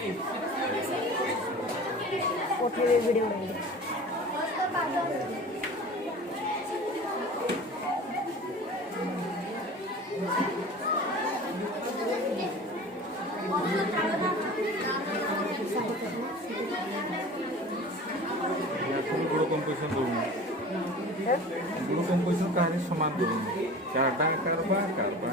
video गुरु composition दूंगी गुरु composition कहानी समान दूंगी कारबा कारबा कारबा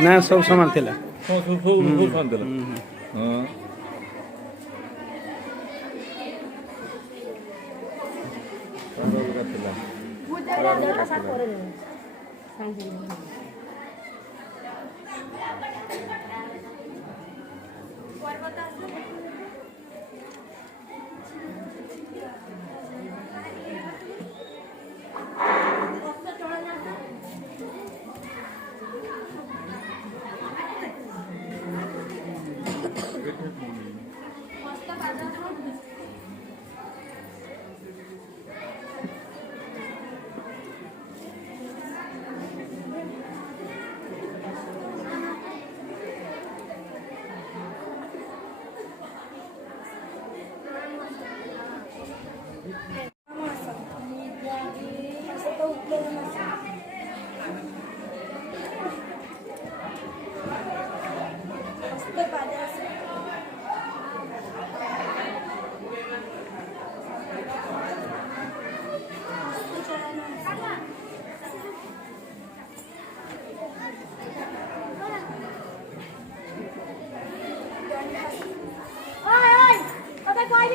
ना सब सामान थिला सब सामान थिला हां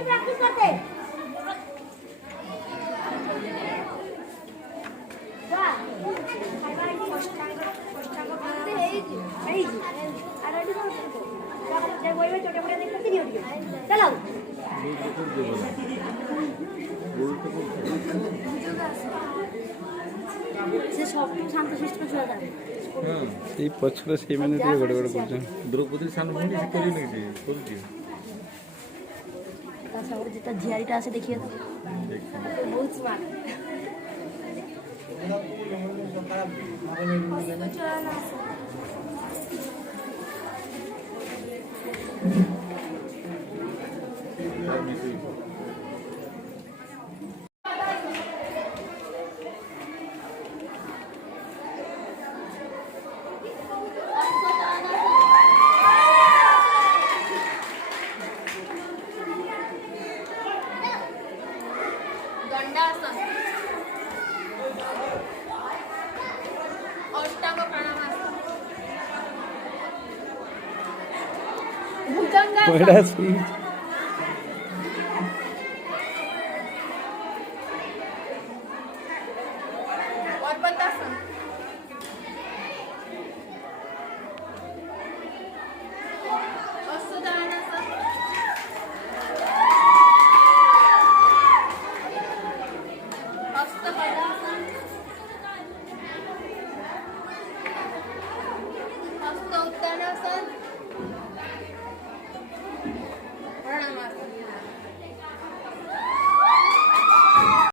प्रैक्टिस करते चलो से सब शांत शिष्ट छुआ এই পছরে সেই মানে দিয়ে গড় গড় করছেন দ্রৌপদী সামনে ভূমি সে করি নাকি করছি अच्छा और जितना झियारीटा আছে দেখিয়ে দাও बहुत स्मार्ट अष्टांग प्राणायाम बड़ा स्वीट